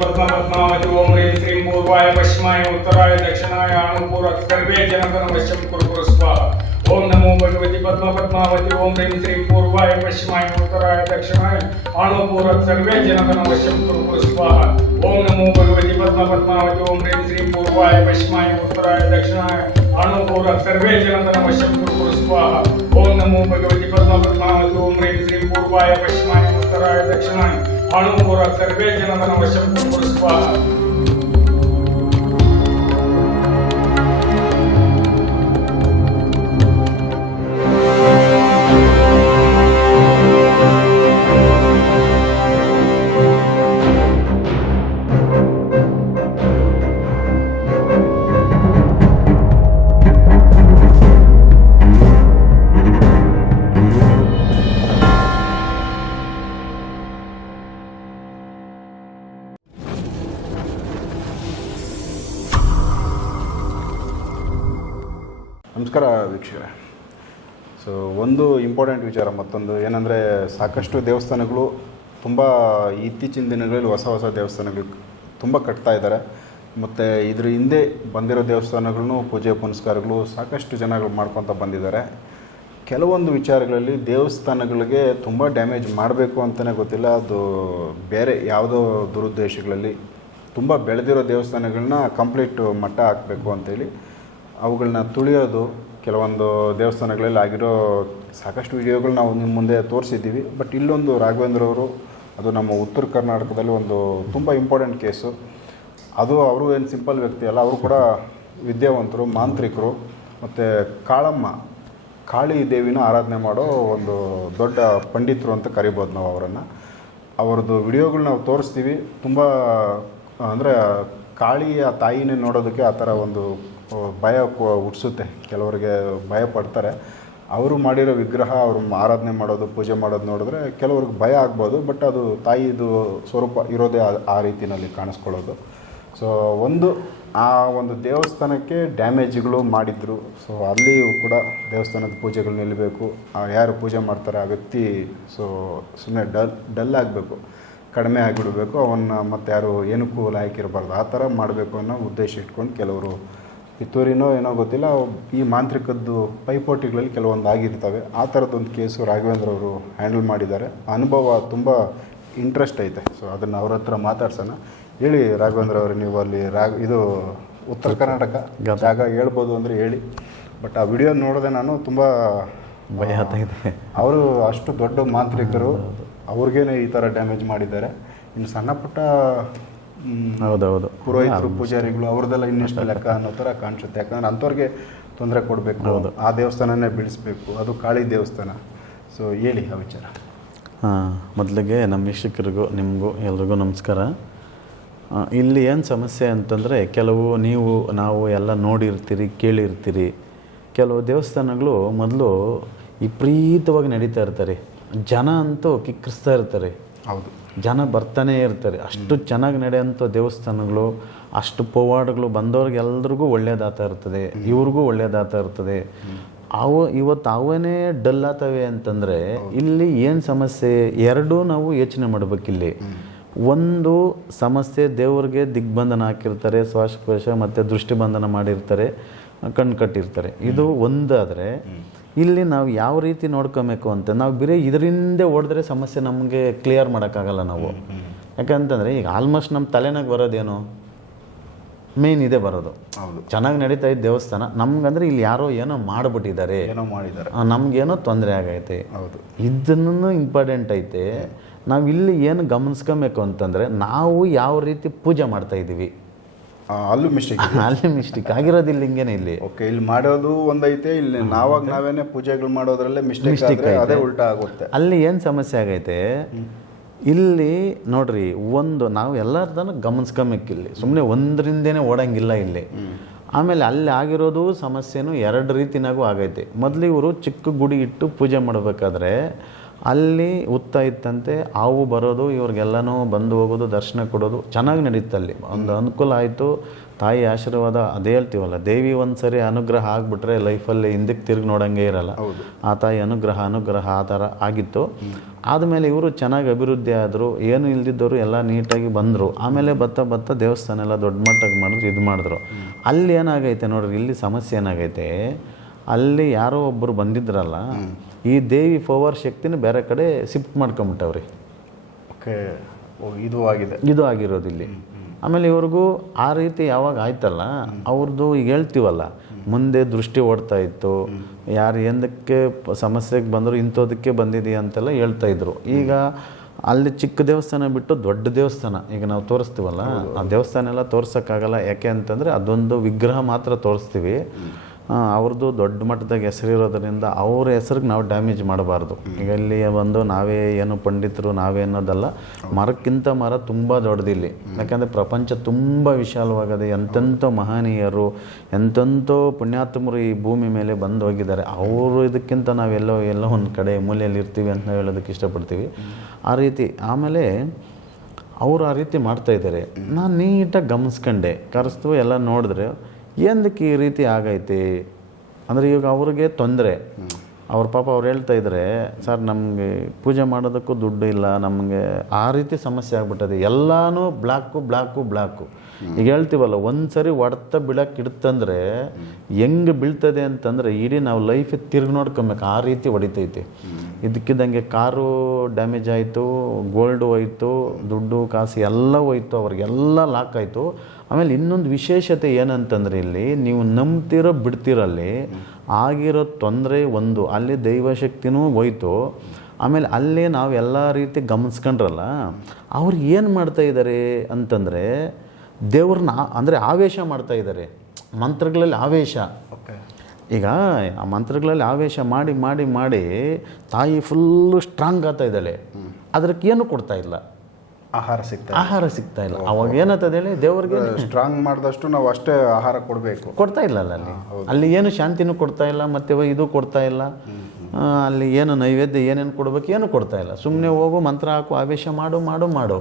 पद्मपद्मावती ओम ह्रीं श्रीं पूर्वाय पश्चिमाय उत्तराय दक्षिणाय अनुपूरक सर्वे जनगणवश्यं कुरु स्वाहा ओम नमो भगवती पद्मपद्मावती ओम ह्रीं श्रीं पूर्वाय पश्चिमाय उत्तराय दक्षिणाय अनुपूरक सर्वे जनगणवश्यं कुरु स्वाहा ओम नमो भगवती पद्मपद्मावती ओम ह्रीं श्रीं पूर्वाय पश्चिमाय उत्तराय दक्षिणाय अनुपूरक सर्वे जनगणवश्यं कुरु स्वाहा ओम नमो भगवती पद्मपद्मावती ओम ह्रीं श्रीं पूर्वाय पश्चिमाय उत्तराय दक्षिणाय ನಮೋ ಭಗವತಿ ಪದ್ಮ ಪದ್ಮಾವತಿ ಓಂ ಹ್ರೀಂ ಶ್ರೀಂ ಪೂರ್ವಾಯ ಪಶ್ಚಿಮಾಯ ಉತ್ತರಾಯ ದಕ್ಷಿಣಾಯ ಅಣುಪೂರ ಸರ್ವೇ ಜನಗಣ ವಶಂ ಕುರು ವೀಕ್ಷಕರೇ ಸೊ ಒಂದು ಇಂಪಾರ್ಟೆಂಟ್ ವಿಚಾರ ಮತ್ತೊಂದು. ಏನಂದರೆ, ಸಾಕಷ್ಟು ದೇವಸ್ಥಾನಗಳು ತುಂಬ ಇತ್ತೀಚಿನ ದಿನಗಳಲ್ಲಿ ಹೊಸ ಹೊಸ ದೇವಸ್ಥಾನಗಳು ತುಂಬ ಕಟ್ತಾ ಇದ್ದಾರೆ. ಮತ್ತು ಇದ್ರ ಹಿಂದೆ ಬಂದಿರೋ ದೇವಸ್ಥಾನಗಳನ್ನು ಪೂಜೆ ಪುನಸ್ಕಾರಗಳು ಸಾಕಷ್ಟು ಜನಗಳು ಮಾಡ್ಕೊತ ಬಂದಿದ್ದಾರೆ. ಕೆಲವೊಂದು ವಿಚಾರಗಳಲ್ಲಿ ದೇವಸ್ಥಾನಗಳಿಗೆ ತುಂಬ ಡ್ಯಾಮೇಜ್ ಮಾಡಬೇಕು ಅಂತಲೇ ಗೊತ್ತಿಲ್ಲ. ಅದು ಬೇರೆ ಯಾವುದೋ ದುರುದ್ದೇಶಗಳಲ್ಲಿ ತುಂಬ ಬೆಳೆದಿರೋ ದೇವಸ್ಥಾನಗಳನ್ನ ಕಂಪ್ಲೀಟ್ ಮಟ್ಟ ಹಾಕಬೇಕು ಅಂತೇಳಿ ಅವುಗಳನ್ನ ತುಳಿಯೋದು ಕೆಲವೊಂದು ದೇವಸ್ಥಾನಗಳಲ್ಲಿ ಆಗಿರೋ ಸಾಕಷ್ಟು ವಿಡಿಯೋಗಳು ನಾವು ನಿಮ್ಮ ಮುಂದೆ ತೋರಿಸಿದ್ದೀವಿ. ಬಟ್ ಇಲ್ಲೊಂದು ರಾಘವೇಂದ್ರ ಅವರು ಅದು ನಮ್ಮ ಉತ್ತರ ಕರ್ನಾಟಕದಲ್ಲಿ ಒಂದು ತುಂಬ ಇಂಪಾರ್ಟೆಂಟ್ ಕೇಸು ಅದು ಅವರು ಏನು ಸಿಂಪಲ್ ವ್ಯಕ್ತಿ ಅಲ್ಲ, ಅವರು ಕೂಡ ವಿದ್ಯಾವಂತರು, ಮಾಂತ್ರಿಕರು, ಮತ್ತು ಕಾಳಮ್ಮ, ಕಾಳಿ ದೇವಿನ ಆರಾಧನೆ ಮಾಡೋ ಒಂದು ದೊಡ್ಡ ಪಂಡಿತರು ಅಂತ ಕರಿಬೋದು ನಾವು ಅವರನ್ನು. ಅವರದ್ದು ವಿಡಿಯೋಗಳು ನಾವು ತೋರಿಸ್ತೀವಿ. ತುಂಬ, ಅಂದರೆ ಕಾಳಿಯ ತಾಯಿನೇ ನೋಡೋದಕ್ಕೆ ಆ ಥರ ಒಂದು ಭಯ ಹುಟ್ಟಿಸುತ್ತೆ ಕೆಲವರಿಗೆ ಭಯ ಪಡ್ತಾರೆ. ಅವರು ಮಾಡಿರೋ ವಿಗ್ರಹ, ಅವರು ಆರಾಧನೆ ಮಾಡೋದು, ಪೂಜೆ ಮಾಡೋದು ನೋಡಿದ್ರೆ ಕೆಲವ್ರಿಗೆ ಭಯ ಆಗ್ಬೋದು ಬಟ್ ಅದು ತಾಯಿದು ಸ್ವರೂಪ ಇರೋದೇ ಆ- ಆ ರೀತಿಯಲ್ಲಿ ಕಾಣಿಸ್ಕೊಳ್ಳೋದು. ಸೊ ಒಂದು ಆ ಒಂದು ದೇವಸ್ಥಾನಕ್ಕೆ ಡ್ಯಾಮೇಜ್ಗಳು ಮಾಡಿದ್ರು. ಸೊ ಅಲ್ಲಿಯೂ ಕೂಡ ದೇವಸ್ಥಾನದ ಪೂಜೆಗಳು ನಿಲ್ಲಬೇಕು. ಯಾರು ಪೂಜೆ ಮಾಡ್ತಾರೆ ಆ ವ್ಯಕ್ತಿ ಸೊ ಸುಮ್ಮನೆ ಡಲ್ ಡಲ್ ಆಗಬೇಕು. ಕಡಿಮೆ ಆಗಿಬಿಡಬೇಕು. ಅವನ್ನ ಮತ್ತೆ ಯಾರು ಏನಕ್ಕೂ ಲಾಯಕಿರಬಾರ್ದು ಆ ಥರ ಮಾಡಬೇಕು ಅನ್ನೋ ಉದ್ದೇಶ ಇಟ್ಕೊಂಡು ಕೆಲವರು ಪಿತ್ತೂರಿನೋ ಏನೋ ಗೊತ್ತಿಲ್ಲ ಈ ಮಾಂತ್ರಿಕದ್ದು ಪೈಪೋಟಿಗಳಲ್ಲಿ ಕೆಲವೊಂದು ಆಗಿರ್ತವೆ. ಆ ಥರದ್ದೊಂದು ಕೇಸು ರಾಘವೇಂದ್ರ ಅವರು ಹ್ಯಾಂಡಲ್ ಮಾಡಿದ್ದಾರೆ. ಅನುಭವ ತುಂಬ ಇಂಟ್ರೆಸ್ಟ್ ಐತೆ. ಸೊ ಅದನ್ನು ಅವ್ರ ಹತ್ರ ಮಾತಾಡ್ಸೋಣ. ಹೇಳಿ ರಾಘವೇಂದ್ರ ಅವರು ನೀವು ಅಲ್ಲಿ ರಾ ಇದು ಉತ್ತರ ಕರ್ನಾಟಕ ಜಾಗ ಹೇಳ್ಬೋದು ಅಂದರೆ ಹೇಳಿ. ಬಟ್ ಆ ವಿಡಿಯೋ ನೋಡಿದೆ ನಾನು ತುಂಬ ಭಯ ಇದೆ. ಅವರು ಅಷ್ಟು ದೊಡ್ಡ ಮಾಂತ್ರಿಕರು. ಅವ್ರಿಗೇನೆ ಈ ಥರ ಡ್ಯಾಮೇಜ್ ಮಾಡಿದ್ದಾರೆ. ಇನ್ನು ಸಣ್ಣ ಪುಟ್ಟ ಹೌದೌದು. ಪುರೋಹಿತರು ಪೂಜಾರಿಗಳು ಅವ್ರದ್ದೆಲ್ಲ ಇನ್ನೆಷ್ಟು ಲೆಕ್ಕ ಅನ್ನೋ ಥರ ಕಾಣಿಸುತ್ತೆ. ಯಾಕಂದ್ರೆ ಅಂಥವ್ರಿಗೆ ತೊಂದರೆ ಕೊಡಬೇಕು ಆ ದೇವಸ್ಥಾನನೇ ಬೆಳೆಸ್ಬೇಕು ಅದು ಕಾಳಿ ದೇವಸ್ಥಾನ. ಸೊ ಹೇಳಿ ಆ ವಿಚಾರ. ಹಾಂ ಮೊದಲಿಗೆ ನಮ್ಮ ವೀಕ್ಷಕರಿಗೂ ನಿಮಗೂ ಎಲ್ರಿಗೂ ನಮಸ್ಕಾರ. ಇಲ್ಲಿ ಏನು ಸಮಸ್ಯೆ ಅಂತಂದರೆ ಕೆಲವು ನೀವು ನಾವು ಎಲ್ಲ ನೋಡಿರ್ತೀರಿ ಕೇಳಿರ್ತೀರಿ. ಕೆಲವು ದೇವಸ್ಥಾನಗಳು ಮೊದಲು ವಿಪರೀತವಾಗಿ ನಡೀತಾ ಇರ್ತಾರೆ. ಜನ ಅಂತೂ ಕಿಕ್ಕಿಸ್ತಾ ಇರ್ತಾರೆ. ಹೌದು. ಜನ ಬರ್ತಾನೇ ಇರ್ತಾರೆ. ಅಷ್ಟು ಚೆನ್ನಾಗಿ ನಡೆಯೋಂಥ ದೇವಸ್ಥಾನಗಳು, ಅಷ್ಟು ಪವಾಡಗಳು ಬಂದವ್ರಿಗೆ ಎಲ್ರಿಗೂ ಒಳ್ಳೇದಾಗ್ತಾ ಇರ್ತದೆ. ಇವ್ರಿಗೂ ಒಳ್ಳೇದಾಗ್ತಾ ಇರ್ತದೆ. ಅವು ಇವತ್ತು ಅವನೇ ಡಲ್ ಆತವೆ ಅಂತಂದರೆ ಇಲ್ಲಿ ಏನು ಸಮಸ್ಯೆ? ಎರಡೂ ನಾವು ಯೋಚನೆ ಮಾಡಬೇಕಿಲ್ಲಿ. ಒಂದು ಸಮಸ್ಯೆ ದೇವ್ರಿಗೆ ದಿಗ್ಬಂಧನ ಹಾಕಿರ್ತಾರೆ, ಶ್ವಾಸಕೋಶ ಮತ್ತು ದೃಷ್ಟಿಬಂಧನ ಮಾಡಿರ್ತಾರೆ ಕಣ್ಣು ಕಟ್ಟಿರ್ತಾರೆ. ಇದು ಒಂದಾದರೆ ಇಲ್ಲಿ ನಾವು ಯಾವ ರೀತಿ ನೋಡ್ಕೋಬೇಕು ಅಂತ ನಾವು ಬೇರೆ ಇದರಿಂದ ಹೊಡೆದ್ರೆ ಸಮಸ್ಯೆ ನಮಗೆ ಕ್ಲಿಯರ್ ಮಾಡೋಕ್ಕಾಗಲ್ಲ ನಾವು. ಯಾಕಂತಂದರೆ ಈಗ ಆಲ್ಮೋಸ್ಟ್ ನಮ್ಮ ತಲೆನಾಗ ಬರೋದೇನು? ಮೇನ್ ಇದೆ ಬರೋದು. ಹೌದು. ಚೆನ್ನಾಗಿ ನಡೀತಾ ಇದ್ದ ದೇವಸ್ಥಾನ ನಮ್ಗಂದ್ರೆ ಇಲ್ಲಿ ಯಾರೋ ಏನೋ ಮಾಡಿಬಿಟ್ಟಿದ್ದಾರೆ. ಏನೋ ಮಾಡಿದ್ದಾರೆ. ನಮಗೇನೋ ತೊಂದರೆ ಆಗೈತೆ. ಹೌದು. ಇದನ್ನು ಇಂಪಾರ್ಟೆಂಟ್ ಐತೆ. ನಾವು ಇಲ್ಲಿ ಏನು ಗಮನಿಸ್ಕೊಬೇಕು ಅಂತಂದರೆ ನಾವು ಯಾವ ರೀತಿ ಪೂಜೆ ಮಾಡ್ತಾ ಇದ್ದೀವಿ. ಅಲ್ಲೂ ಮಿಸ್ಟೇಕ್ ಅಲ್ಲಿ ಮಿಸ್ಟೇಕ್ ಆಗಿರೋದಿಲ್ಲ ಹಿಂಗೇನೆ ಇಲ್ಲಿ. ಓಕೆ ಇಲ್ಲಿ ಮಾಡೋದು ಒಂದೈತೆ ಇಲ್ಲಿ ನಾವಾಗ ನಾವೇನೆ ಪೂಜೆಗಳು ಮಾಡೋದ್ರಲ್ಲೇ ಮಿಸ್ಟೇಕ್ ಅದೇ ಉಲ್ಟಾ ಆಗುತ್ತೆ. ಅಲ್ಲಿ ಏನು ಸಮಸ್ಯೆ ಆಗೈತೆ? ಇಲ್ಲಿ ನೋಡ್ರಿ ಒಂದು ನಾವು ಎಲ್ಲರದನ್ನು ಗಮನಿಸ್ಕೊಬೇಕು ಇಲ್ಲಿ ಸುಮ್ಮನೆ ಒಂದರಿಂದೇನೆ ಓಡಂಗಿಲ್ಲ ಇಲ್ಲಿ. ಆಮೇಲೆ ಅಲ್ಲಿ ಆಗಿರೋದು ಸಮಸ್ಯೆನೂ ಎರಡು ರೀತಿನಾಗೂ ಆಗೈತೆ. ಮೊದಲು ಇವರು ಚಿಕ್ಕ ಗುಡಿ ಇಟ್ಟು ಪೂಜೆ ಮಾಡಬೇಕಾದ್ರೆ ಅಲ್ಲಿ ಉತ್ತ ಇತ್ತಂತೆ ಹಾವು ಬರೋದು ಇವ್ರಿಗೆಲ್ಲನೂ ಬಂದು ಹೋಗೋದು ದರ್ಶನ ಕೊಡೋದು ಚೆನ್ನಾಗಿ ನಡೀತಲ್ಲಿ ಒಂದು ಅನುಕೂಲ ಆಯಿತು. ತಾಯಿ ಆಶೀರ್ವಾದ ಅದೇ ಹೇಳ್ತೀವಲ್ಲ ದೇವಿ ಒಂದು ಸರಿ ಅನುಗ್ರಹ ಆಗಿಬಿಟ್ರೆ ಲೈಫಲ್ಲಿ ಹಿಂದಕ್ಕೆ ತಿರುಗಿ ನೋಡೋಂಗೆ ಇರಲ್ಲ. ಆ ತಾಯಿ ಅನುಗ್ರಹ ಅನುಗ್ರಹ ಆ ಥರ ಆಗಿತ್ತು. ಆದಮೇಲೆ ಇವರು ಚೆನ್ನಾಗಿ ಅಭಿವೃದ್ಧಿ ಆದರು ಏನು ಇಲ್ದಿದ್ದವರು ಎಲ್ಲ ನೀಟಾಗಿ ಬಂದರು. ಆಮೇಲೆ ಬತ್ತ ಬತ್ತ ದೇವಸ್ಥಾನ ಎಲ್ಲ ದೊಡ್ಡ ಮಟ್ಟಕ್ಕೆ ಮಾಡಿದ್ರು ಇದು ಮಾಡಿದ್ರು. ಅಲ್ಲಿ ಏನಾಗೈತೆ ನೋಡ್ರಿ ಇಲ್ಲಿ ಸಮಸ್ಯೆ ಏನಾಗೈತೆ ಅಲ್ಲಿ ಯಾರೋ ಒಬ್ಬರು ಬಂದಿದ್ರಲ್ಲ ಈ ದೇವಿ ಪವರ್ ಶಕ್ತಿನ ಬೇರೆ ಕಡೆ ಶಿಫ್ಟ್ ಮಾಡ್ಕೊಂಬಿಟ್ಟವ್ರಿ. ಓಕೆ ಇದು ಆಗಿದೆ. ಇದು ಆಗಿರೋದು ಇಲ್ಲಿ. ಆಮೇಲೆ ಇವ್ರಿಗೂ ಆ ರೀತಿ ಯಾವಾಗ ಆಯ್ತಲ್ಲ ಅವ್ರದ್ದು ಈಗ ಹೇಳ್ತೀವಲ್ಲ ಮುಂದೆ ದೃಷ್ಟಿ ಓಡ್ತಾ ಇತ್ತು ಯಾರು ಎಂದಕ್ಕೆ ಸಮಸ್ಯೆಗೆ ಬಂದರು ಇಂಥದಕ್ಕೆ ಬಂದಿದೆಯಾ ಅಂತೆಲ್ಲ ಹೇಳ್ತಾ ಇದ್ರು. ಈಗ ಅಲ್ಲಿ ಚಿಕ್ಕ ದೇವಸ್ಥಾನ ಬಿಟ್ಟು ದೊಡ್ಡ ದೇವಸ್ಥಾನ ಈಗ ನಾವು ತೋರಿಸ್ತೀವಲ್ಲ ಆ ದೇವಸ್ಥಾನ ಎಲ್ಲ ತೋರ್ಸೋಕ್ಕಾಗಲ್ಲ. ಯಾಕೆ ಅಂತಂದರೆ ಅದೊಂದು ವಿಗ್ರಹ ಮಾತ್ರ ತೋರಿಸ್ತೀವಿ. ಅವ್ರದ್ದು ದೊಡ್ಡ ಮಟ್ಟದಾಗ ಹೆಸರಿರೋದ್ರಿಂದ ಅವ್ರ ಹೆಸರಿಗೆ ನಾವು ಡ್ಯಾಮೇಜ್ ಮಾಡಬಾರ್ದು. ಈಗ ಇಲ್ಲಿ ಬಂದು ನಾವೇ ಏನು ಪಂಡಿತರು ನಾವೇ ಅನ್ನೋದಲ್ಲ ಮರಕ್ಕಿಂತ ಮರ ತುಂಬ ದೊಡ್ಡದಿಲ್ಲಿ ಯಾಕಂದರೆ ಪ್ರಪಂಚ ತುಂಬ ವಿಶಾಲವಾಗದೆ ಎಂತೆಂಥ ಮಹನೀಯರು ಎಂತೆಂಥೋ ಪುಣ್ಯಾತ್ಮರು ಈ ಭೂಮಿ ಮೇಲೆ ಬಂದು ಹೋಗಿದ್ದಾರೆ. ಅವರು ಇದಕ್ಕಿಂತ ನಾವೆಲ್ಲೋ ಎಲ್ಲೋ ಒಂದು ಕಡೆ ಮೂಲೆಯಲ್ಲಿ ಇರ್ತೀವಿ ಅಂತ ನಾವು ಹೇಳೋದಕ್ಕೆ ಇಷ್ಟಪಡ್ತೀವಿ. ಆ ರೀತಿ ಆಮೇಲೆ ಅವರು ಆ ರೀತಿ ಮಾಡ್ತಾಯಿದ್ದಾರೆ ನಾನು ನೀಟಾಗಿ ಗಮನಿಸ್ಕೊಂಡೆ. ಕರೆಸ್ತು ಎಲ್ಲ ನೋಡಿದ್ರೆ ಏನಕ್ಕೆ ಈ ರೀತಿ ಆಗೈತಿ? ಅಂದರೆ ಈಗ ಅವ್ರಿಗೆ ತೊಂದರೆ. ಅವ್ರ ಪಾಪ ಅವ್ರು ಹೇಳ್ತಾ ಇದ್ದಾರೆ ಸರ್, ನಮಗೆ ಪೂಜೆ ಮಾಡೋದಕ್ಕೂ ದುಡ್ಡು ಇಲ್ಲ, ನಮಗೆ ಆ ರೀತಿ ಸಮಸ್ಯೆ ಆಗ್ಬಿಟ್ಟದೆ. ಎಲ್ಲನೂ ಬ್ಲ್ಯಾಕು ಬ್ಲ್ಯಾಕು ಬ್ಲ್ಯಾಕು ಈಗ ಹೇಳ್ತೀವಲ್ಲ ಒಂದು ಸರಿ ಹೊಡ್ತ ಬೀಳಕ್ಕೆ ಇಡ್ತಂದ್ರೆ ಹೆಂಗೆ ಬೀಳ್ತದೆ ಅಂತಂದರೆ ಇಡೀ ನಾವು ಲೈಫ್ ತಿರ್ಗಿ ನೋಡ್ಕೊಬೇಕು. ಆ ರೀತಿ ಹೊಡಿತೈತಿ. ಇದಕ್ಕಿದ್ದಂಗೆ ಕಾರು ಡ್ಯಾಮೇಜ್ ಆಯಿತು ಗೋಲ್ಡು ಹೋಯ್ತು, ದುಡ್ಡು, ಕಾಸು ಎಲ್ಲ ಹೋಯ್ತು, ಅವ್ರಿಗೆಲ್ಲ ಲಾಕ್ ಆಯಿತು. ಆಮೇಲೆ ಇನ್ನೊಂದು ವಿಶೇಷತೆ ಏನಂತಂದ್ರೆ ಇಲ್ಲಿ ನೀವು ನಂಬ್ತಿರೋ ಬಿಡ್ತಿರಲ್ಲಿ ಆಗಿರೋ ತೊಂದರೆ ಒಂದು ಅಲ್ಲಿ ದೈವಶಕ್ತಿನೂ ಹೋಯ್ತು. ಆಮೇಲೆ ಅಲ್ಲೇ ನಾವು ಎಲ್ಲ ರೀತಿ ಗಮನಿಸ್ಕೊಂಡ್ರಲ್ಲ ಅವ್ರು ಏನು ಮಾಡ್ತಾ ಇದ್ದಾರೆ ಅಂತಂದರೆ ದೇವ್ರನ್ನ ಅಂದರೆ ಆವೇಶ ಮಾಡ್ತಾ ಇದ್ದಾರೆ ಮಂತ್ರಗಳಲ್ಲಿ ಆವೇಶ. ಓಕೆ ಈಗ ಆ ಮಂತ್ರಗಳಲ್ಲಿ ಆವೇಶ ಮಾಡಿ ಮಾಡಿ ಮಾಡಿ ತಾಯಿ ಫುಲ್ಲು ಸ್ಟ್ರಾಂಗ್ ಆಗ್ತಾ ಇದ್ದಾಳೆ. ಅದಕ್ಕೆ ಏನು ಕೊಡ್ತಾ ಇಲ್ಲ. ಆಹಾರ ಸಿಗ್ತಾ ಆಹಾರ ಸಿಗ್ತಾ ಇಲ್ಲ. ಅವಾಗ ಏನಂತದ ಹೇಳಿ ದೇವ್ರಿಗೆ ಸ್ಟ್ರಾಂಗ್ ಮಾಡಿದಷ್ಟು ನಾವು ಅಷ್ಟೇ ಆಹಾರ ಕೊಡಬೇಕು. ಕೊಡ್ತಾ ಇಲ್ಲ ಅಲ್ಲ. ಅಲ್ಲಿ ಅಲ್ಲಿ ಏನು ಶಾಂತಿನೂ ಕೊಡ್ತಾ ಇಲ್ಲ ಮತ್ತೆ ಇದು ಕೊಡ್ತಾ ಇಲ್ಲ. ಅಲ್ಲಿ ಏನು ನೈವೇದ್ಯ ಏನೇನು ಕೊಡ್ಬೇಕು ಏನು ಕೊಡ್ತಾ ಇಲ್ಲ. ಸುಮ್ಮನೆ ಹೋಗು ಮಂತ್ರ ಹಾಕು ಆವೇಶ ಮಾಡು ಮಾಡು ಮಾಡು.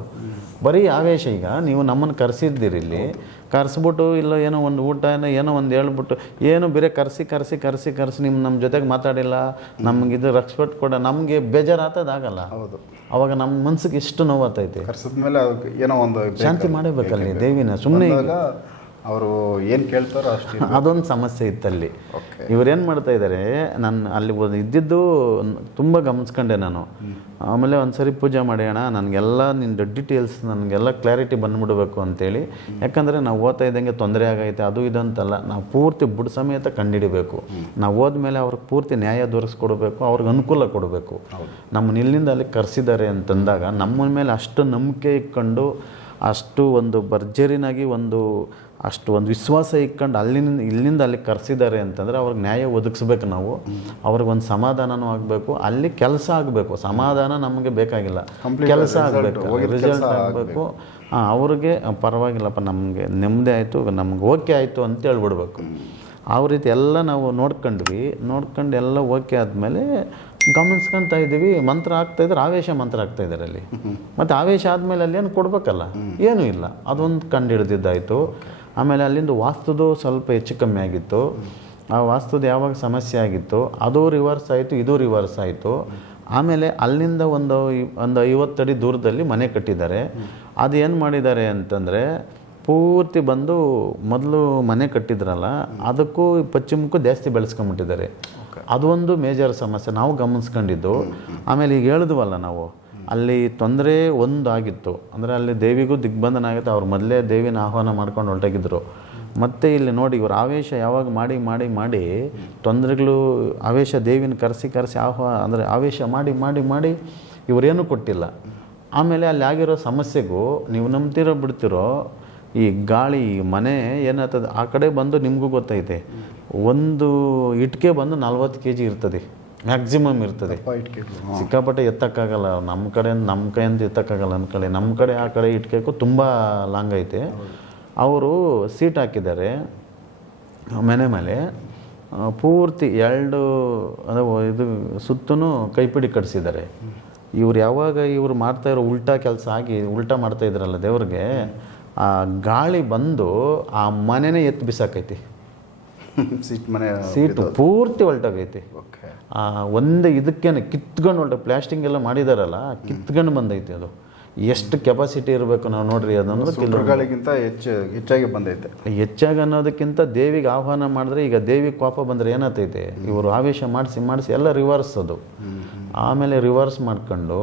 ಬರೀ ಆವೇಶ ಈಗ. ನೀವು ನಮ್ಮನ್ನು ಕರೆಸಿದ್ದೀರಿ ಇಲ್ಲಿ. ಕರೆಸ್ಬಿಟ್ಟು ಇಲ್ಲ ಏನೋ ಒಂದು ಊಟ ಏನೋ ಏನೋ ಒಂದು ಹೇಳ್ಬಿಟ್ಟು ಏನು ಬೇರೆ ಕರೆಸಿ ಕರೆಸಿ ಕರೆಸಿ ಕರೆಸಿ ನಿಮ್ಮ ನಮ್ಮ ಜೊತೆಗೆ ಮಾತಾಡಿಲ್ಲ. ನಮ್ಗೆ ಇದು ರೆಸ್ಪೆಕ್ಟ್ ಕೊಡ ನಮಗೆ ಬೇಜಾರಾತದಾಗಲ್ಲ. ಹೌದು. ಅವಾಗ ನಮ್ಮ ಮನ್ಸಿಗೆ ಇಷ್ಟು ನೋವಾತೈತೆ ಕರ್ಸಿದ ಮೇಲೆ ಏನೋ ಒಂದು ಶಾಂತಿ ಮಾಡಬೇಕಲ್ಲಿ ದೇವಿನ. ಸುಮ್ಮನೆ ಅವರು ಏನು ಕೇಳ್ತಾರೋ ಅಷ್ಟು ಅದೊಂದು ಸಮಸ್ಯೆ ಇತ್ತಲ್ಲಿ. ಓಕೆ ಇವ್ರೇನು ಮಾಡ್ತಾ ಇದ್ದಾರೆ ನಾನು ಅಲ್ಲಿ ಇದ್ದಿದ್ದು ತುಂಬ ಗಮನಿಸ್ಕೊಂಡೆ ನಾನು. ಆಮೇಲೆ ಒಂದು ಸರಿ ಪೂಜೆ ಮಾಡೋಣ ನನಗೆಲ್ಲ ನಿನ್ನ ಡೀಟೇಲ್ಸ್ ನನಗೆಲ್ಲ ಕ್ಲಾರಿಟಿ ಬಂದ್ಬಿಡ್ಬೇಕು ಅಂತೇಳಿ. ಯಾಕಂದರೆ ನಾವು ಓದ್ತಾ ಇದ್ದಂಗೆ ತೊಂದರೆ ಆಗೈತೆ ಅದು ಇದು ಅಂತಲ್ಲ. ನಾವು ಪೂರ್ತಿ ಬುಡ ಸಮೇತ ಕಂಡುಹಿಡಿಬೇಕು ನಾವು ಹೋದ್ಮೇಲೆ ಅವ್ರಿಗೆ ಪೂರ್ತಿ ನ್ಯಾಯ ದೊರಕಿಸ್ಕೊಡ್ಬೇಕು ಅವ್ರಿಗೆ ಅನುಕೂಲ ಕೊಡಬೇಕು. ನಮ್ಮನ್ನ ಇಲ್ಲಿಂದ ಅಲ್ಲಿ ಕರೆಸಿದ್ದಾರೆ ಅಂತಂದಾಗ ನಮ್ಮ ಮೇಲೆ ಅಷ್ಟು ನಂಬಿಕೆ ಇಟ್ಕೊಂಡು ಅಷ್ಟು ಒಂದು ಭರ್ಜರಿನಾಗಿ ಒಂದು ಅಷ್ಟು ಒಂದು ವಿಶ್ವಾಸ ಇಟ್ಕೊಂಡು ಅಲ್ಲಿಂದ ಇಲ್ಲಿಂದ ಅಲ್ಲಿ ಕರೆಸಿದ್ದಾರೆ ಅಂತಂದರೆ ಅವ್ರಿಗೆ ನ್ಯಾಯ ಒದಗಿಸ್ಬೇಕು ನಾವು. ಅವ್ರಿಗೆ ಒಂದು ಸಮಾಧಾನನೂ ಆಗಬೇಕು. ಅಲ್ಲಿ ಕೆಲಸ ಆಗಬೇಕು. ಸಮಾಧಾನ ನಮಗೆ ಬೇಕಾಗಿಲ್ಲ. ಕೆಲಸ ಆಗಬೇಕು. ರಿಸಲ್ಟ್ ಆಗಬೇಕು. ಹಾಂ ಅವ್ರಿಗೆ ಪರವಾಗಿಲ್ಲಪ್ಪ ನಮಗೆ ನೆಮ್ಮದಿ ಆಯಿತು ನಮ್ಗೆ ಓಕೆ ಆಯಿತು ಅಂತ ಹೇಳ್ಬಿಡ್ಬೇಕು. ಆ ರೀತಿ ಎಲ್ಲ ನಾವು ನೋಡ್ಕೊಂಡ್ವಿ. ನೋಡ್ಕೊಂಡು ಎಲ್ಲ ಓಕೆ ಆದಮೇಲೆ ಗಮನಿಸ್ಕೊಂತ ಇದ್ದೀವಿ. ಮಂತ್ರ ಆಗ್ತಾ ಇದ್ರೆ ಆವೇಶ ಮಂತ್ರ ಆಗ್ತಾ ಇದ್ದಾರೆ ಅಲ್ಲಿ. ಮತ್ತು ಆವೇಶ ಆದಮೇಲೆ ಅಲ್ಲಿ ಏನು ಕೊಡ್ಬೇಕಲ್ಲ? ಏನೂ ಇಲ್ಲ. ಅದೊಂದು ಕಂಡು ಹಿಡ್ದಿದ್ದಾಯಿತು. ಆಮೇಲೆ ಅಲ್ಲಿಂದ ವಾಸ್ತುದು ಸ್ವಲ್ಪ ಹೆಚ್ಚು ಕಮ್ಮಿ ಆಗಿತ್ತು. ಆ ವಾಸ್ತುದು ಯಾವಾಗ ಸಮಸ್ಯೆ ಆಗಿತ್ತು ಅದು ರಿವರ್ಸ್ ಆಯಿತು ಇದು ರಿವರ್ಸ್ ಆಯಿತು. ಆಮೇಲೆ ಅಲ್ಲಿಂದ ಒಂದು ಒಂದು ಐವತ್ತಡಿ ದೂರದಲ್ಲಿ ಮನೆ ಕಟ್ಟಿದ್ದಾರೆ. ಅದು ಏನು ಮಾಡಿದ್ದಾರೆ ಅಂತಂದರೆ ಪೂರ್ತಿ ಬಂದು ಮೊದಲು ಮನೆ ಕಟ್ಟಿದ್ರಲ್ಲ ಅದಕ್ಕೂ ಪಶ್ಚಿಮಕ್ಕೂ ಜಾಸ್ತಿ ಬೆಳೆಸ್ಕೊಂಬಿಟ್ಟಿದ್ದಾರೆ. ಅದೊಂದು ಮೇಜರ್ ಸಮಸ್ಯೆ ನಾವು ಗಮನಿಸ್ಕೊಂಡಿದ್ದು. ಆಮೇಲೆ ಈಗ ಹೇಳಿದ್ವಲ್ಲ ನಾವು ಅಲ್ಲಿ ತೊಂದರೆ ಒಂದಾಗಿತ್ತು ಅಂದರೆ ಅಲ್ಲಿ ದೇವಿಗೂ ದಿಗ್ಬಂಧನ ಆಗುತ್ತೆ ಅವ್ರು ಮೊದಲೇ ದೇವಿನ ಆಹ್ವಾನ ಮಾಡ್ಕೊಂಡು ಹೊರಟಾಗಿದ್ದರು ಮತ್ತೆ ಇಲ್ಲಿ ನೋಡಿ ಇವರು ಆವೇಶ ಯಾವಾಗ ಮಾಡಿ ಮಾಡಿ ಮಾಡಿ ತೊಂದರೆಗಳು ಆವೇಶ ದೇವಿನ ಕರೆಸಿ ಕರೆಸಿ ಆಹ್ವಾ, ಅಂದರೆ ಆವೇಶ ಮಾಡಿ ಮಾಡಿ ಮಾಡಿ ಇವರೇನು ಕೊಟ್ಟಿಲ್ಲ. ಆಮೇಲೆ ಅಲ್ಲಿ ಆಗಿರೋ ಸಮಸ್ಯೆಗೂ ನೀವು ನಂಬ್ತಿರೋ ಬಿಡ್ತಿರೋ ಈ ಗಾಳಿ ಮನೆ ಏನಾಗ್ತದೆ? ಆ ಕಡೆ ಬಂದು ನಿಮಗೂ ಗೊತ್ತೈತೆ. ಒಂದು ಇಟ್ಕೆ ಬಂದು ನಲ್ವತ್ತು ಕೆ ಜಿ ಇರ್ತದೆ. ಮ್ಯಾಕ್ಸಿಮಮ್ ಇರ್ತದೆ. ಸಿಕ್ಕಾಪಟ್ಟೆ ಎತ್ತಕ್ಕಾಗಲ್ಲ. ನಮ್ಮ ಕಡೆ ನಮ್ಮ ಕೈಯಿಂದ ಎತ್ತಕ್ಕಾಗಲ್ಲ ಅಂದ್ಕೊಳ್ಳಿ ನಮ್ಮ ಕಡೆ ಆ ಕಡೆ ಇಟ್ಕೇಕು ತುಂಬ ಲಾಂಗ್ ಐತೆ. ಅವರು ಸೀಟ್ ಹಾಕಿದ್ದಾರೆ. ಮನೆ ಮೇಲೆ ಪೂರ್ತಿ ಎರಡು ಅದು ಇದು ಸುತ್ತೂ ಕೈಪಿಡಿ ಕಟ್ಸಿದ್ದಾರೆ. ಇವ್ರು ಯಾವಾಗ ಇವ್ರು ಮಾಡ್ತಾ ಇರೋ ಉಲ್ಟಾ ಕೆಲಸ ಆಗಿ ಉಲ್ಟಾ ಮಾಡ್ತಾ ಇದ್ರಲ್ಲ ದೇವ್ರಿಗೆ ಆ ಗಾಳಿ ಬಂದು ಆ ಮನೆನೇ ಎತ್ತು ಬಿಸಾಕೈತಿ. ಸೀಟ್ ಮನೆ ಸೀಟ್ ಪೂರ್ತಿ ಹೊಲ್ಟೋಗೈತಿ ಒಂದು ಆ ಒಂದೇ ಇದಕ್ಕೇನೆ ಕಿತ್ಕೊಂಡು ಹೊಲ್ಟ ಪ್ಲಾಸ್ಟಿಂಗ್ ಎಲ್ಲ ಮಾಡಿದಾರಲ್ಲ ಕಿತ್ಕೊಂಡು ಬಂದೈತಿ ಅದು. ಎಷ್ಟು ಕೆಪಾಸಿಟಿ ಇರಬೇಕು ನಾವು ನೋಡ್ರಿ ಅದನ್ನು ಕಿಲೋಗಳಿಗಿಂತ ಹೆಚ್ಚು ಹೆಚ್ಚಾಗಿ ಬಂದೈತೆ. ಹೆಚ್ಚಾಗಿ ಅನ್ನೋದಕ್ಕಿಂತ ದೇವಿಗೆ ಆಹ್ವಾನ ಮಾಡಿದ್ರೆ ಈಗ ದೇವಿ ಕೋಪ ಬಂದರೆ ಏನಾಗ್ತೈತೆ? ಇವರು ಆವೇಶ ಮಾಡಿಸಿ ಮಾಡಿಸಿ ಎಲ್ಲ ರಿವರ್ಸ್ ಅದು. ಆಮೇಲೆ ರಿವರ್ಸ್ ಮಾಡ್ಕೊಂಡು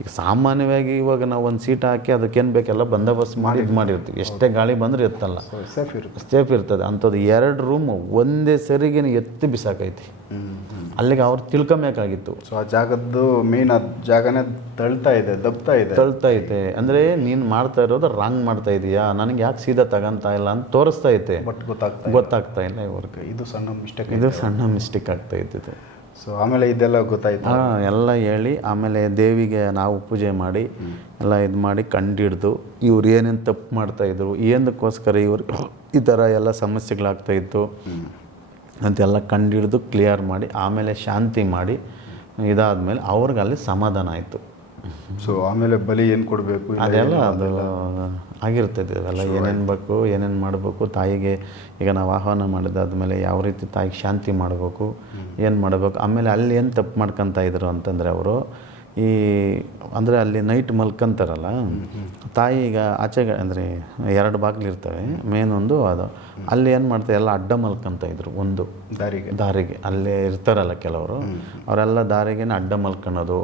ಈಗ ಸಾಮಾನ್ಯವಾಗಿ ಇವಾಗ ನಾವು ಒಂದು ಸೀಟ್ ಹಾಕಿ ಅದಕ್ಕೇನು ಬೇಕೆಲ್ಲ ಬಂದೋಬಸ್ತ್ ಮಾಡಿ ಇದು ಮಾಡಿರ್ತೀವಿ. ಎಷ್ಟೇ ಗಾಳಿ ಬಂದರೂ ಎತ್ತಲ್ಲ. ಸೇಫ್ ಇರುತ್ತೆ. ಸೇಫ್ ಇರ್ತದೆ. ಅಂಥದ್ದು ಎರಡು ರೂಮ್ ಒಂದೇ ಸರಿಗೆ ಎತ್ತಿ ಬಿಸಾಕೈತಿ. ಅಲ್ಲಿಗೆ ಅವ್ರು ತಿಳ್ಕೊಬೇಕಾಗಿತ್ತು. ಸೊ ಆ ಜಾಗದ್ದು ಮೇನ್ ಆ ಜಾಗನೇ ತಳ್ತಾ ಇದೆ ದಬ್ತಾ ಇದೆ. ತಳ್ತಾ ಇದೆ ಅಂದರೆ ನೀನು ಮಾಡ್ತಾ ಇರೋದು ರಾಂಗ್ ಮಾಡ್ತಾ ಇದೀಯಾ? ನನಗೆ ಯಾಕೆ ಸೀದಾ ತಗೊಂತಾ ಇಲ್ಲ ಅಂತ ತೋರಿಸ್ತಾ ಐತೆ. ಬಟ್ ಗೊತ್ತಾಗ್ತಾ ಗೊತ್ತಾಗ್ತಾ ಇಲ್ಲ ಇವ್ರಿಗೆ ಇದು ಸಣ್ಣ ಮಿಸ್ಟೇಕ್ ಇದು ಸಣ್ಣ ಮಿಸ್ಟೇಕ್ ಆಗ್ತಾ ಇದ್ದಿದ್ದು. ಸೊ ಆಮೇಲೆ ಇದೆಲ್ಲ ಗೊತ್ತಾಯ್ತು. ಹಾಂ ಎಲ್ಲ ಹೇಳಿ ಆಮೇಲೆ ದೇವಿಗೆ ನಾವು ಪೂಜೆ ಮಾಡಿ ಎಲ್ಲ ಇದು ಮಾಡಿ ಕಂಡಿಡ್ದು ಇವ್ರು ಏನೇನು ತಪ್ಪು ಮಾಡ್ತಾಯಿದ್ರು ಏನಕ್ಕೋಸ್ಕರ ಇವರು ಈ ಥರ ಎಲ್ಲ ಸಮಸ್ಯೆಗಳಾಗ್ತಾ ಇತ್ತು ಅಂತೆಲ್ಲ ಕಂಡಿಡ್ದು ಕ್ಲಿಯರ್ ಮಾಡಿ ಆಮೇಲೆ ಶಾಂತಿ ಮಾಡಿ ಇದಾದಮೇಲೆ ಅವ್ರಿಗೆ ಅಲ್ಲಿ ಸಮಾಧಾನ ಆಯಿತು. ಸೊ ಆಮೇಲೆ ಬಲಿ ಏನು ಕೊಡಬೇಕು? ಅದೆಲ್ಲ ಅದು ಆಗಿರ್ತದೆ ಅದೆಲ್ಲ ಏನೇನು ಬೇಕು ಏನೇನು ಮಾಡಬೇಕು ತಾಯಿಗೆ ಈಗ ನಾವು ಆಹ್ವಾನ ಮಾಡಿದಾದ್ಮೇಲೆ ಯಾವ ರೀತಿ ತಾಯಿಗೆ ಶಾಂತಿ ಮಾಡಬೇಕು ಏನು ಮಾಡಬೇಕು ಆಮೇಲೆ ಅಲ್ಲಿ ಏನು ತಪ್ಪು ಮಾಡ್ಕೊತಾ ಇದ್ರು ಅಂತಂದರೆ ಅವರು ಈ ಅಂದರೆ ಅಲ್ಲಿ ನೈಟ್ ಮಲ್ಕಂತಾರಲ್ಲ. ತಾಯಿ ಈಗ ಆಚೆ ಅಂದರೆ ಎರಡು ಬಾಗಿಲಿರ್ತವೆ ಮೇನ್ ಒಂದು ಅದು. ಅಲ್ಲಿ ಏನು ಮಾಡ್ತಾರೆ ಎಲ್ಲ ಅಡ್ಡ ಮಲ್ಕೊಂತ ಇದ್ರು ಒಂದು. ದಾರಿಗೆ. ದಾರಿಗೆ. ಅಲ್ಲೇ ಇರ್ತಾರಲ್ಲ ಕೆಲವರು. ಅವರೆಲ್ಲ ದಾರಿಗೇನೆ ಅಡ್ಡ ಮಲ್ಕೊಳೋದು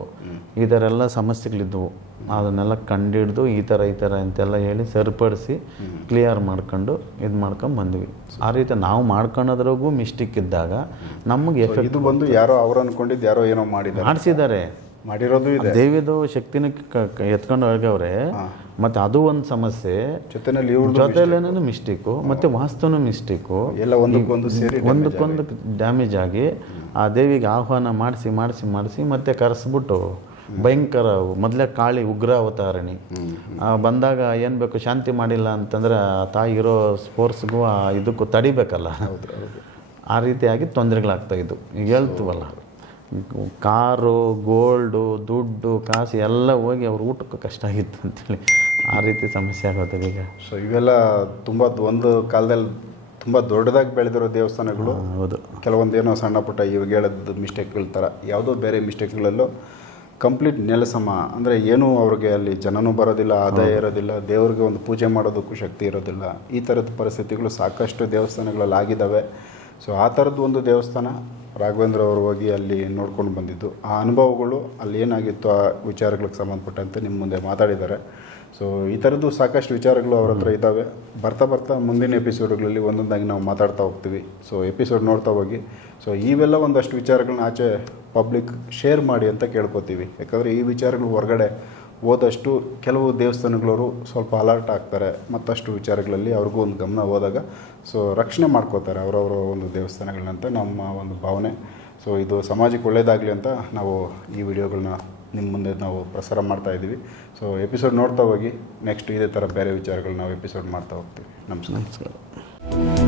ಈ ಥರ ಎಲ್ಲ ಸಮಸ್ಯೆಗಳಿದ್ವು. ಅದನ್ನೆಲ್ಲ ಕಂಡಿಡ್ದು ಈ ಥರ ಈ ಥರ ಅಂತೆಲ್ಲ ಹೇಳಿ ಸರಿಪಡಿಸಿ ಕ್ಲಿಯರ್ ಮಾಡ್ಕೊಂಡು ಇದು ಮಾಡ್ಕೊಂಡು ಬಂದ್ವಿ. ಆ ರೀತಿ ನಾವು ಮಾಡ್ಕೊಳೋದ್ರಾಗೂ ಮಿಸ್ಟೇಕ್ ಇದ್ದಾಗ ನಮಗೆ ಎಫೆಕ್ಟ್ ಇದು ಬಂದು ಯಾರೋ ಅವ್ರು ಅನ್ಕೊಂಡಿದ್ದು ಯಾರೋ ಏನೋ ಮಾಡಿದ್ದಾರೆ. ಮಾಡಿಸಿದ್ದಾರೆ. ಮಾಡಿರೋದು ಇದೆ. ದೇವಿದು ಶಕ್ತಿನ ಎತ್ಕೊಂಡು ಹೋಗವ್ರೆ ಮತ್ತೆ ಅದು ಒಂದು ಸಮಸ್ಯೆ. ಜೊತೆನಲ್ಲಿ ಜೊತೆಲೇನೂ ಮಿಸ್ಟೇಕು ಮತ್ತೆ ವಾಸ್ತುನೂ ಮಿಸ್ಟೇಕು ಎಲ್ಲ ಒಂದಕ್ಕೊಂದು ಸೇರಿ ಒಂದಕ್ಕೊಂದು ಡ್ಯಾಮೇಜ್ ಆಗಿ ಆ ದೇವಿಗೆ ಆಹ್ವಾನ ಮಾಡಿಸಿ ಮಾಡಿಸಿ ಮಾಡಿಸಿ ಮತ್ತೆ ಕರೆಸ್ಬಿಟ್ಟು ಭಯಂಕರ ಮೊದಲೇ ಕಾಳಿ ಉಗ್ರ ಅವತಾರಣಿ ಬಂದಾಗ ಏನು ಬೇಕು ಶಾಂತಿ ಮಾಡಿಲ್ಲ ಅಂತಂದ್ರೆ ತಾಯಿ ಇರೋ ಸ್ಪೋರ್ಟ್ಸ್ಗೂ ಆ ಇದಕ್ಕೂ ತಡಿಬೇಕಲ್ಲ. ಆ ರೀತಿಯಾಗಿ ತೊಂದರೆಗಳಾಗ್ತಾ ಇದ್ದು. ಈಗ ಹೇಳ್ತೀವಲ್ಲ ಕಾರು ಗೋಲ್ಡು ದುಡ್ಡು ಕಾಸು ಎಲ್ಲ ಹೋಗಿ ಅವ್ರ ಊಟಕ್ಕೆ ಕಷ್ಟ ಆಗಿತ್ತು ಅಂತೇಳಿ ಆ ರೀತಿ ಸಮಸ್ಯೆ ಆಗುತ್ತೆ ಈಗ. ಸೊ ಇವೆಲ್ಲ ತುಂಬ ಒಂದು ಕಾಲದಲ್ಲಿ ತುಂಬ ದೊಡ್ಡದಾಗಿ ಬೆಳೆದಿರೋ ದೇವಸ್ಥಾನಗಳು. ಹೌದು. ಕೆಲವೊಂದೇನೋ ಸಣ್ಣ ಪುಟ್ಟ ಇವಾಗ ಹೇಳಿದ ಮಿಸ್ಟೇಕ್ಗಳ ಥರ ಯಾವುದೋ ಬೇರೆ ಮಿಸ್ಟೇಕ್ಗಳಲ್ಲೂ ಕಂಪ್ಲೀಟ್ ನೆಲಸಮ. ಅಂದರೆ ಏನೂ ಅವ್ರಿಗೆ ಅಲ್ಲಿ ಜನನೂ ಬರೋದಿಲ್ಲ ಆದಾಯ ಇರೋದಿಲ್ಲ ದೇವ್ರಿಗೆ ಒಂದು ಪೂಜೆ ಮಾಡೋದಕ್ಕೂ ಶಕ್ತಿ ಇರೋದಿಲ್ಲ. ಈ ಥರದ ಪರಿಸ್ಥಿತಿಗಳು ಸಾಕಷ್ಟು ದೇವಸ್ಥಾನಗಳಲ್ಲಿ ಆಗಿದ್ದಾವೆ. ಸೊ ಆ ಥರದ್ದು ಒಂದು ದೇವಸ್ಥಾನ ರಾಘವೇಂದ್ರ ಅವರು ಹೋಗಿ ಅಲ್ಲಿ ನೋಡ್ಕೊಂಡು ಬಂದಿದ್ದು. ಆ ಅನುಭವಗಳು ಅಲ್ಲಿ ಏನಾಗಿತ್ತು ಆ ವಿಚಾರಗಳಿಗೆ ಸಂಬಂಧಪಟ್ಟಂತೆ ನಿಮ್ಮ ಮುಂದೆ ಮಾತಾಡಿದ್ದಾರೆ. ಸೊ ಈ ಥರದ್ದು ಸಾಕಷ್ಟು ವಿಚಾರಗಳು ಅವ್ರ ಹತ್ರ ಇದ್ದಾವೆ. ಬರ್ತಾ ಬರ್ತಾ ಮುಂದಿನ ಎಪಿಸೋಡ್ಗಳಲ್ಲಿ ಒಂದೊಂದಾಗಿ ನಾವು ಮಾತಾಡ್ತಾ ಹೋಗ್ತೀವಿ. ಸೊ ಎಪಿಸೋಡ್ ನೋಡ್ತಾ ಹೋಗಿ. ಸೊ ಇವೆಲ್ಲ ಒಂದಷ್ಟು ವಿಚಾರಗಳನ್ನ ಆಚೆ ಪಬ್ಲಿಕ್ ಶೇರ್ ಮಾಡಿ ಅಂತ ಕೇಳ್ಕೊತೀವಿ. ಯಾಕಂದರೆ ಈ ವಿಚಾರಗಳು ಹೊರಗಡೆ ಹೋದಷ್ಟು ಕೆಲವು ದೇವಸ್ಥಾನಗಳವರು ಸ್ವಲ್ಪ ಅಲರ್ಟ್ ಆಗ್ತಾರೆ. ಮತ್ತಷ್ಟು ವಿಚಾರಗಳಲ್ಲಿ ಅವ್ರಿಗೂ ಒಂದು ಗಮನ ಹೋದಾಗ ಸೊ ರಕ್ಷಣೆ ಮಾಡ್ಕೋತಾರೆ ಅವರವರ ಒಂದು ದೇವಸ್ಥಾನಗಳನ್ನಂತ ನಮ್ಮ ಒಂದು ಭಾವನೆ. ಸೊ ಇದು ಸಮಾಜಕ್ಕೆ ಒಳ್ಳೆಯದಾಗಲಿ ಅಂತ ನಾವು ಈ ವಿಡಿಯೋಗಳನ್ನ ನಿಮ್ಮ ಮುಂದೆ ನಾವು ಪ್ರಸಾರ ಮಾಡ್ತಾ ಇದ್ದೀವಿ. ಸೊ ಎಪಿಸೋಡ್ ನೋಡ್ತಾ ಹೋಗಿ ನೆಕ್ಸ್ಟ್ ಇದೇ ಥರ ಬೇರೆ ವಿಚಾರಗಳು ನಾವು ಎಪಿಸೋಡ್ ಮಾಡ್ತಾ ಹೋಗ್ತೀವಿ. ನಮಸ್ಕಾರ. ನಮಸ್ಕಾರ.